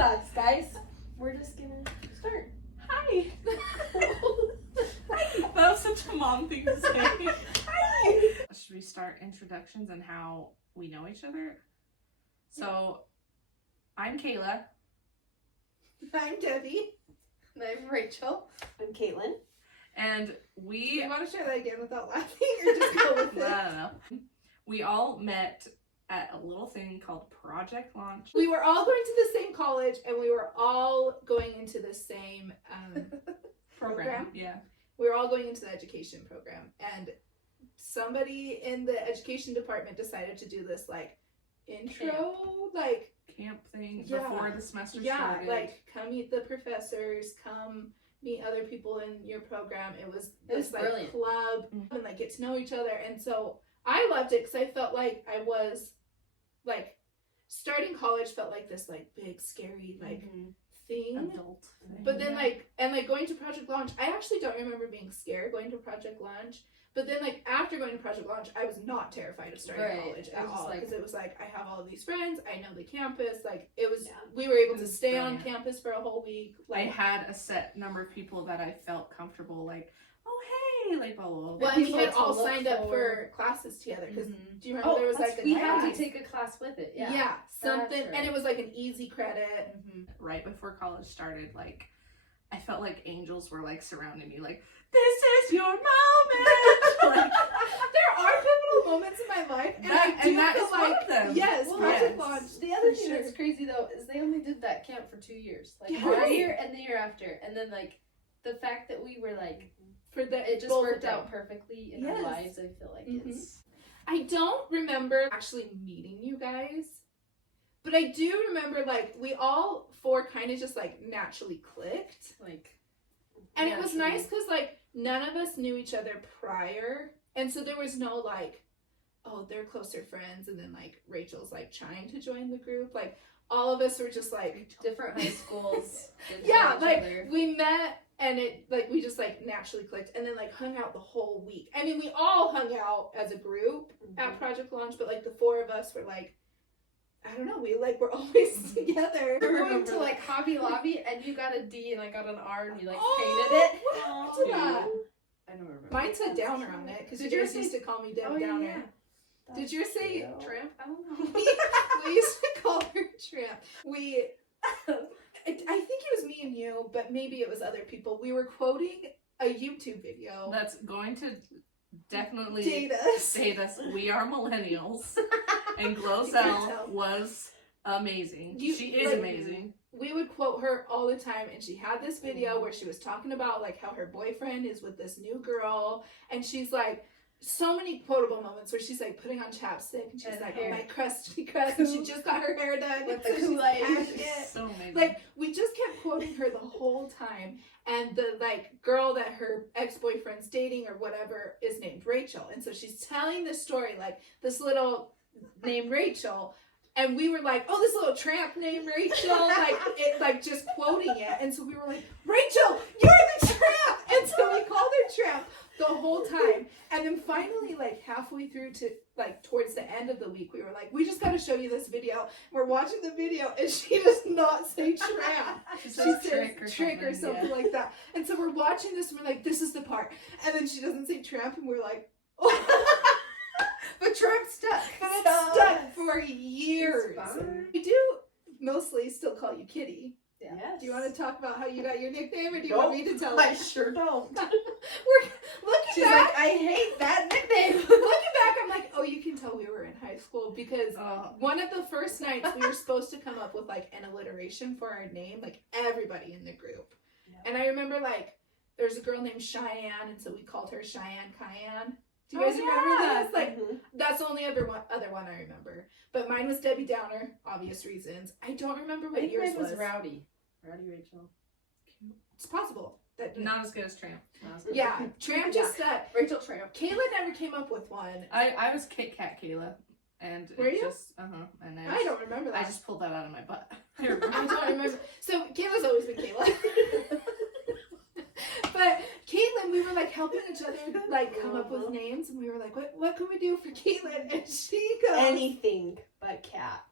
us, guys. We're just gonna start. Hi. That was such a mom thing to say. Hi. Should we start introductions and how we know each other? So, I'm Kayla. I'm Debbie. And I'm Rachel. I'm Caitlin. And Do we you want to try that again without laughing or just go with it? I don't know. We all met at a little thing called Project Launch. We were all going to the same college and we were all going into the same program. Yeah. We were all going into the education program. And somebody in the education department decided to do this like intro, like Camp thing Yeah. before the semester yeah, started. like come meet the professors, come meet other people in your program. It was this like brilliant. club Mhm. and like get to know each other. And so I loved it because I felt like I was like starting college felt like this like big scary like thing. adult thing. But then like going to Project Launch, I actually don't remember being scared going to Project Launch. But then like after going to Project Launch, I was not terrified of starting Right. college It at was just all like- because it was like I have all of these friends, I know the campus, like it was Yeah. we were able It to was stay on brilliant. campus for a whole week. I Like had a set number of people that I felt comfortable like, oh hey, like blah blah blah. well, and we people had to all look signed up for forward. classes together because Mhm. do you remember there was like a we had class? to take a class with it. yeah, Yeah. something, That's and it was like an easy credit. Right before college started, like I felt like angels were like surrounding me, like this is your moment. Like, There are pivotal moments in my life, and That- I do and that feel is one like of them. yes, Well, Project yes. Launch. The other For thing sure. that's crazy though is they only did that camp for 2 years. Like Yeah. one year and the year after. And then like the fact that we were like For the it just both of worked them. out perfectly in Yes. our lives, I feel like Mhm. it's I don't remember actually meeting you guys, but I do remember like we all four kind of just like naturally clicked, like and it was naturally. nice because like none of us knew each other prior, and so there was no like, oh, they're closer friends, and then like Rachel's like trying to join the group. Like all of us were just like, different high schools. didn't yeah, know each like other. we met. And it like we just like naturally clicked, and then like hung out the whole week. I mean, we all hung out as a group at Project Launch, but like the four of us were like, I don't know, we like were always together. We were going Remember to like Hobby Lobby and you got a D and I got an R and you like Oh, painted it. what happened to that? I don't remember. Mine said Downer on it because Did you yours guys used to call me Deb Oh, Downer. yeah. Did yours say That's Tramp? I don't know. We used to call her Tramp. I think it was me and you, but maybe it was other people. We were quoting a YouTube video. that's going to definitely Date us. say this. We are millennials, and You can Glozell tell. was amazing. You- She is like- amazing. We would quote her all the time, and she had this video where she was talking about like how her boyfriend is with this new girl, and she's like so many quotable moments where she's like putting on chapstick and she's And like, hair. oh my crusty crust, and she just got her hair done With so the she's Kool-Aid. packing it. So amazing. Like we just kept quoting her the whole time, and the like girl that her ex-boyfriend's dating or whatever is named Rachel, and so she's telling this story like this little named Rachel. And we were like, oh, this little tramp named Rachel, like just quoting it. And so we were like, Rachel, you're the tramp. And so we called her Tramp the whole time. And then finally, like halfway through to like towards the end of the week, we were like, we just got to show you this video. We're watching the video, and she does not say tramp. She She says says trick or something yeah. like that. And so we're watching this, and we're like, this is the part. And then she doesn't say tramp, and we're like, oh. But Tramp stuck. But it's stuck for years. It's fine. We do mostly still call you Kitty. Yes. Do you want to talk about how you got your nickname, or do you want me to tell I it? sure don't. We're looking She's back. like, I hate that nickname. Looking back, I'm like, oh, you can tell we were in high school because Oh, one of the first nights we were supposed to come up with like an alliteration for our name, like everybody in the group. Yeah. And I remember like there's a girl named Cheyenne, and so we called her Cheyenne Cayenne. Do you Oh, guys remember yeah. this? Like that's the only other one I remember. But mine was Debbie Downer, obvious reasons. I don't remember I what think yours mine was was. Rowdy. Rowdy Rachel. It's possible. That not as good as Tramp. Not as good. yeah, Tramp just stuck. Rachel Tramp. Kayla never came up with one. I was Kit Kat Kayla, and Were it you? just and I don't remember that. I just pulled that out of my butt. I I remember. don't remember. So Kayla's always been Kayla. But Caitlin, we were like helping each other like come up with names, and we were like, what can we do for Caitlin? And she goes, Anything but cat.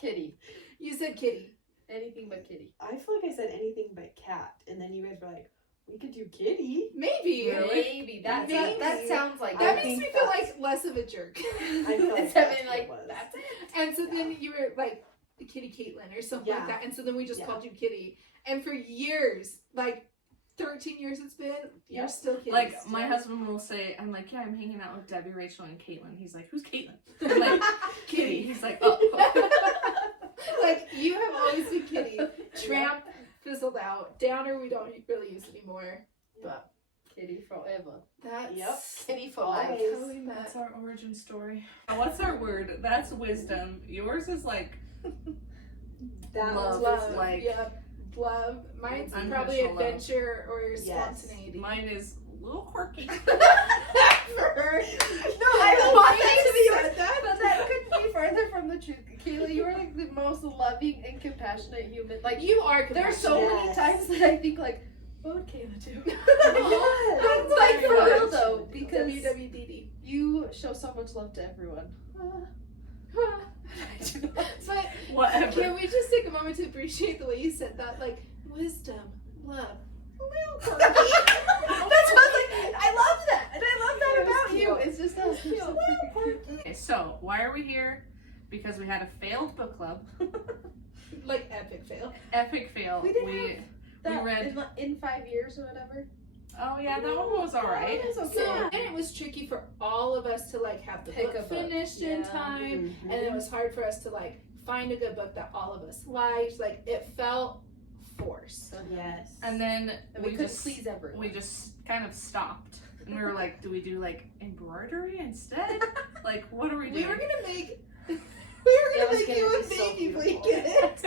Kitty. You said Kitty. Anything but kitty. I feel like I said anything but cat, and then you guys were like, we could do kitty. Maybe. Maybe. That Maybe. sounds like That I makes think me feel that's- like less of a jerk. I feel like Except that's in, what like, it was. that's it. And so then you were like Kitty Caitlin or something like Yeah. that. And so then we just Yeah. called you Kitty. And for years, like 13 years it's been, you're Yep. still Kitty. Like, my husband will say, I'm like, yeah, I'm hanging out with Debbie, Rachel, and Caitlin. He's like, who's Caitlin? I'm like, Kitty. He's like, oh. Like, you have always been Kitty. Tramp fizzled out. Downer we don't really use anymore. But Kitty forever. that's... Yep. Kitty for Always. life. Totally That's not- our origin story. What's our word? That's wisdom. Yours is like That Love. was Love. like- Yep. Love. Mine's probably Unconditional love. adventure or Yes. spontaneity. mine is a little quirky. No, I I want want that to be said that. But that couldn't be further from the truth. Kayla, you are like the most loving and compassionate human. Like, You are there's so many Yes. times that I think like, what would Kayla do? Yes. That's Oh like my for real gosh. though, because WWDD. you show so much love to everyone. But Whatever. can we just take a moment to appreciate the way you said that? Like, wisdom, love. A little quirky. That's what I was like. I love that, and I love that It was about you. cute. It's just us. We're so freaking cute. Okay, so why are we here? Because we had a failed book club. Like, epic fail. Epic fail. We didn't That read- in 5 years or whatever. Oh yeah, that one was alright. It was okay. So, and it was tricky for all of us to, like, have the Pick book a book. finished in Yeah. time. Mhm. And it was hard for us to, like, find a good book that all of us liked. Like, it felt forced. Yes. And then And we couldn't just please everyone. we just kind of stopped. And we were like, do we do like embroidery instead? Like, what are we We doing? were gonna make... That We were was gonna make gonna you a be so baby beautiful. blanket.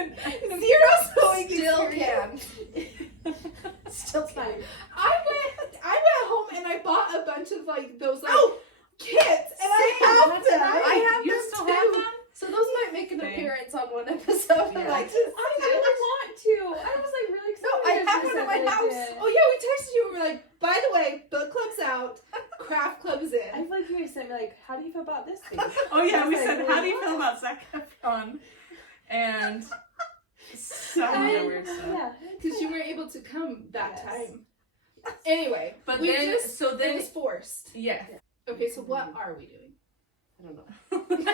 Zero sewing Still experience. can. Still can. I went home and I bought a bunch of like those like Oh! kits, and I Same. have them. I have you them still too. have them? So those might make an Same. appearance on one episode. Yeah. Like, I really want to. I was like really excited. no, I have one in my house. Oh yeah, we texted you. We were like, by the way, book club's out, craft club is I in. feel like you guys said like, how do you feel about this thing? Oh yeah, I we was said, like, how do you what? feel about Zac Efron? And some other weird stuff. Yeah. Because you were able to come that Yes. time. Anyway, But we then, just so it then, was forced. yeah. Okay, so what are we doing? I don't know.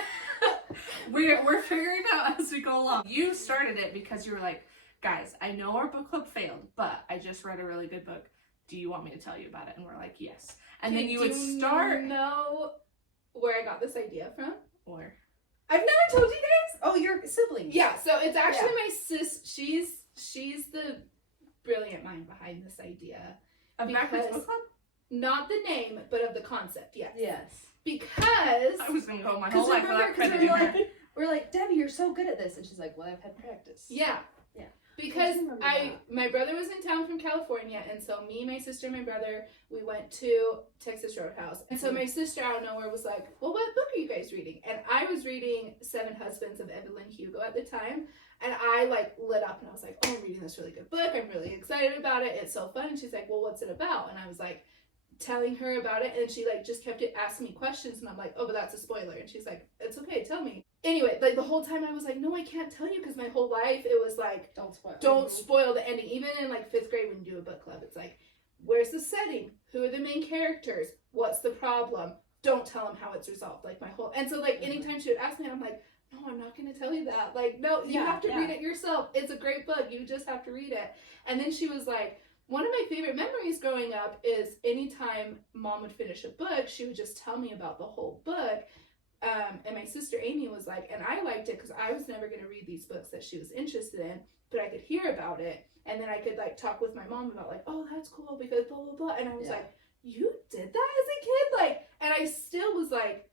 we're figuring out as we go along. You started it because you were like, guys, I know our book club failed, but I just read a really good book. Do you want me to tell you about it? And we're like, yes. And then you would start. Know where I got this idea from? Or I've never told you guys. Oh, your siblings. Yeah, so it's actually my sis. She's the brilliant mind behind this idea. a backwards Because- book club? Not the name, but of the concept. Yes. Yes. Because I was gonna go my Because whole life remember, without because crediting we're her. like, we're like, Debbie, you're so good at this, and she's like, well, I've had practice. yeah. Yeah. Because I remember my brother was in town from California, and so me, my sister, and my brother, we went to Texas Roadhouse. And so my sister out of nowhere was like, well, what book are you guys reading? And I was reading Seven Husbands of Evelyn Hugo at the time. And I like lit up and I was like, oh, I'm reading this really good book. I'm really excited about it. It's so fun. And she's like, well, what's it about? And I was like, telling her about it, and she like just kept asking me questions, and I'm like, oh, but that's a spoiler. And she's like, it's okay, tell me. Anyway, like the whole time I was like, no, I can't tell you, because my whole life it was like, Don't spoil. don't spoil the ending. Even in like 5th grade when you do a book club, it's like, where's the setting? Who are the main characters? What's the problem? Don't tell them how it's resolved. Like my whole, and so like anytime she would ask me, I'm like, no, I'm not going to tell you that. Like, no, you Yeah, have to yeah. read it yourself. It's a great book. You just have to read it. And then she was like, one of my favorite memories growing up is anytime mom would finish a book, she would just tell me about the whole book. And my sister Amy was like, and I liked it because I was never going to read these books that she was interested in, but I could hear about it. And then I could like talk with my mom about like, oh, that's cool because blah, blah, blah. And I was Yeah. like, you did that as a kid? Like, and I still was like,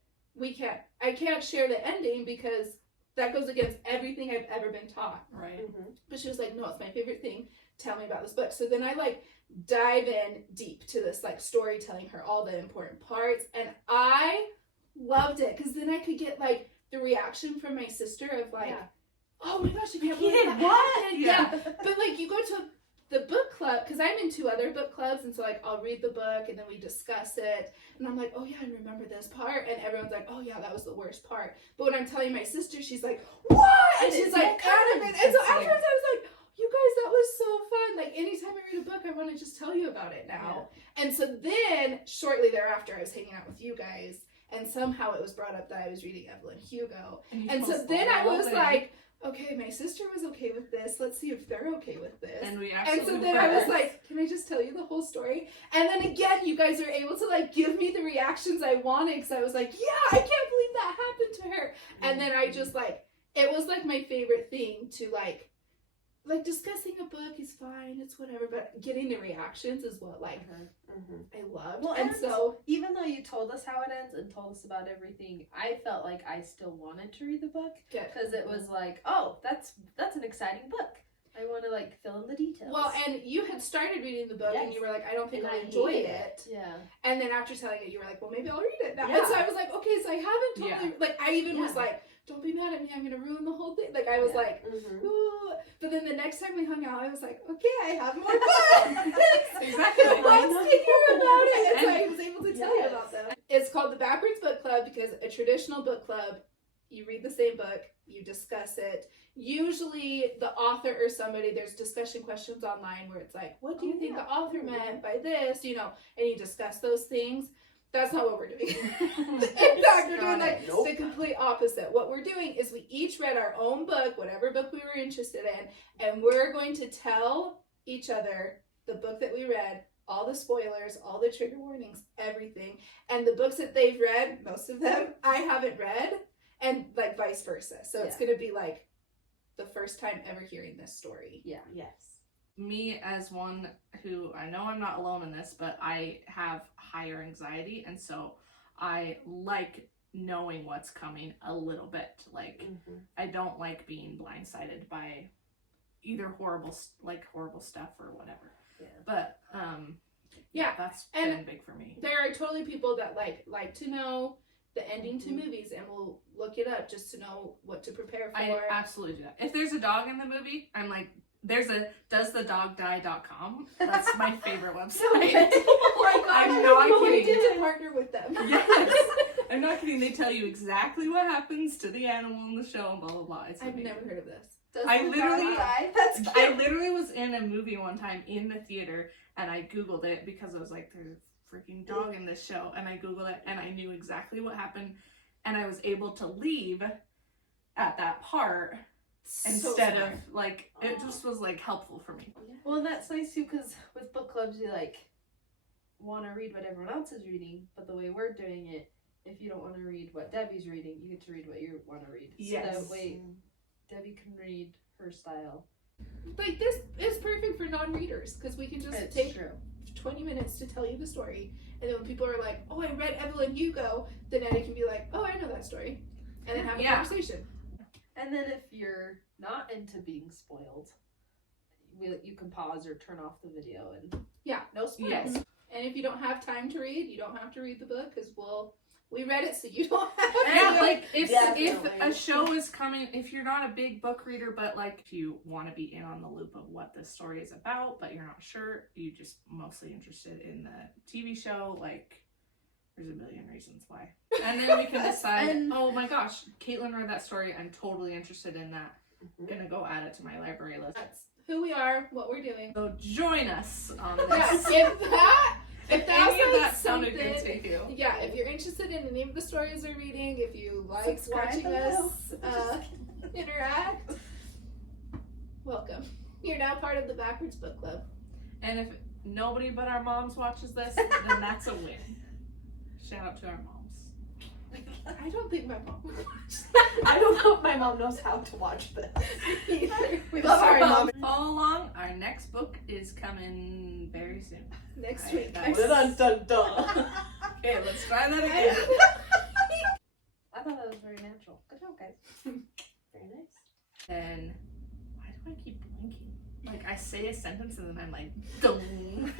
I can't share the ending because that goes against everything I've ever been taught. Right. Mm-hmm. But she was like, no, it's my favorite thing. Tell me about this book. So then I like dive in deep to this like story, telling her all the important parts. And I loved it because then I could get like the reaction from my sister of like, Yeah. oh my gosh, I can't He believe did that what? happened. Yeah. But like you go to the book club, because because I'm in 2 other book clubs, and so like I'll read the book and then we discuss it, and I'm like, oh yeah, I remember this part, and everyone's like, oh yeah, that was the worst part. But when I'm telling my sister, she's like, what? And she's like, adamant. And so afterwards, I was like, you guys, that was so fun. Like anytime I read a book, I want to just tell you about it now. And so then shortly thereafter, I was hanging out with you guys, and somehow it was brought up that I was reading Evelyn Hugo, and so then I was like, okay, my sister was okay with this. Let's see if they're okay with this. And we And absolutely so then I was like, can I just tell you the whole story? And then again, you guys are able to like give me the reactions I wanted, because I was like, yeah, I can't believe that happened to her. And then I just like, it was like my favorite thing to like discussing a book is fine, it's whatever, but getting the reactions is what like I loved. Well, and so even though you told us how it ends and told us about everything, I felt like I still wanted to read the book because it was like, oh, that's an exciting book. I want to like fill in the details. well, and you had started reading the book and you were like, I don't think And I I enjoyed hated it. Yeah. And then after telling it, you were like, well, maybe I'll read it now. Yeah. And so I was like, okay, so I haven't totally, like, I even was Yeah. like, don't be mad at me, I'm going to ruin the whole thing. Like, I was like, ooh. But then the next time we hung out, I was like, okay, I have more books. Exactly. Let's hear about it. And so And- I was able to tell you about them. It's called the Backwards Book Club because a traditional book club, you read the same book, you discuss it. Usually the author or somebody, there's discussion questions online where it's like, what do you think the author meant by this? You know, and you discuss those things. That's not what we're doing. In fact, we're doing like the complete opposite. What we're doing is we each read our own book, whatever book we were interested in, and we're going to tell each other the book that we read, all the spoilers, all the trigger warnings, everything. And the books that they've read, most of them, I haven't read, and like vice versa. So it's going to be like the first time ever hearing this story. Yeah. Yes. Me as one who, I know I'm not alone in this, but I have higher anxiety, and so I like knowing what's coming a little bit. Like I don't like being blindsided by either horrible stuff or whatever. Yeah. But Yeah, that's and been big for me. there are totally people that like to know the ending to movies and will look it up just to know what to prepare for. I absolutely do that. If there's a dog in the movie, I'm like, there's a doesthedogdie.com. That's my favorite website. Oh my gosh, I'm not we kidding. did to partner with them. Yes. I'm not kidding. They tell you exactly what happens to the animal in the show and blah blah blah. It's I've amazing. never heard of this. Does I the literally- dog die? That's cute. I literally was in a movie one time in the theater and I googled it because I was like, there's a freaking dog in this show, and I googled it and I knew exactly what happened, and I was able to leave at that part instead of like, it just was like helpful for me. Well, and that's nice too, because with book clubs, you like want to read what everyone else is reading, but the way we're doing it, if you don't want to read what Debbie's reading, you get to read what you want to read. Yes. So that way, Debbie can read her style. Like this is perfect for non-readers because we can just It's take true. 20 minutes to tell you the story, and then when people are like, "Oh, I read Evelyn Hugo," then Eddie can be like, "Oh, I know that story," and then have a Yeah. conversation. And then if you're not into being spoiled, you can pause or turn off the video and Yeah. no spoils. Yes. And if you don't have time to read, you don't have to read the book because we read it, so you don't have to. Yeah, like if Definitely. a show is coming, if you're not a big book reader, but like if you want to be in on the loop of what the story is about, but you're not sure, you just mostly interested in the TV show, like there's a million reasons why. And then we can decide, And- oh my gosh, Caitlin read that story, I'm totally interested in that. Gonna go add it to my library list. That's who we are, what we're doing. So join us on this. Yeah, if that Any of sounds that sounded good something- to you. Yeah, if you're interested in any of the stories we're reading, if you like Subscribe watching below. us interact, welcome. You're now part of the Backwards Book Club. And if nobody but our moms watches this, then that's a win. Shout out to our moms. I don't think my mom would watch I don't know if my mom knows how to watch this. either. We love our mom. Follow along. Our next book is coming very soon. Next I- week. that was- Dun dun dun. Okay, let's try that again. I thought that was very natural. Good job, guys. Very nice. Then, why do I keep blinking? Like, I say a sentence and then I'm like, dong.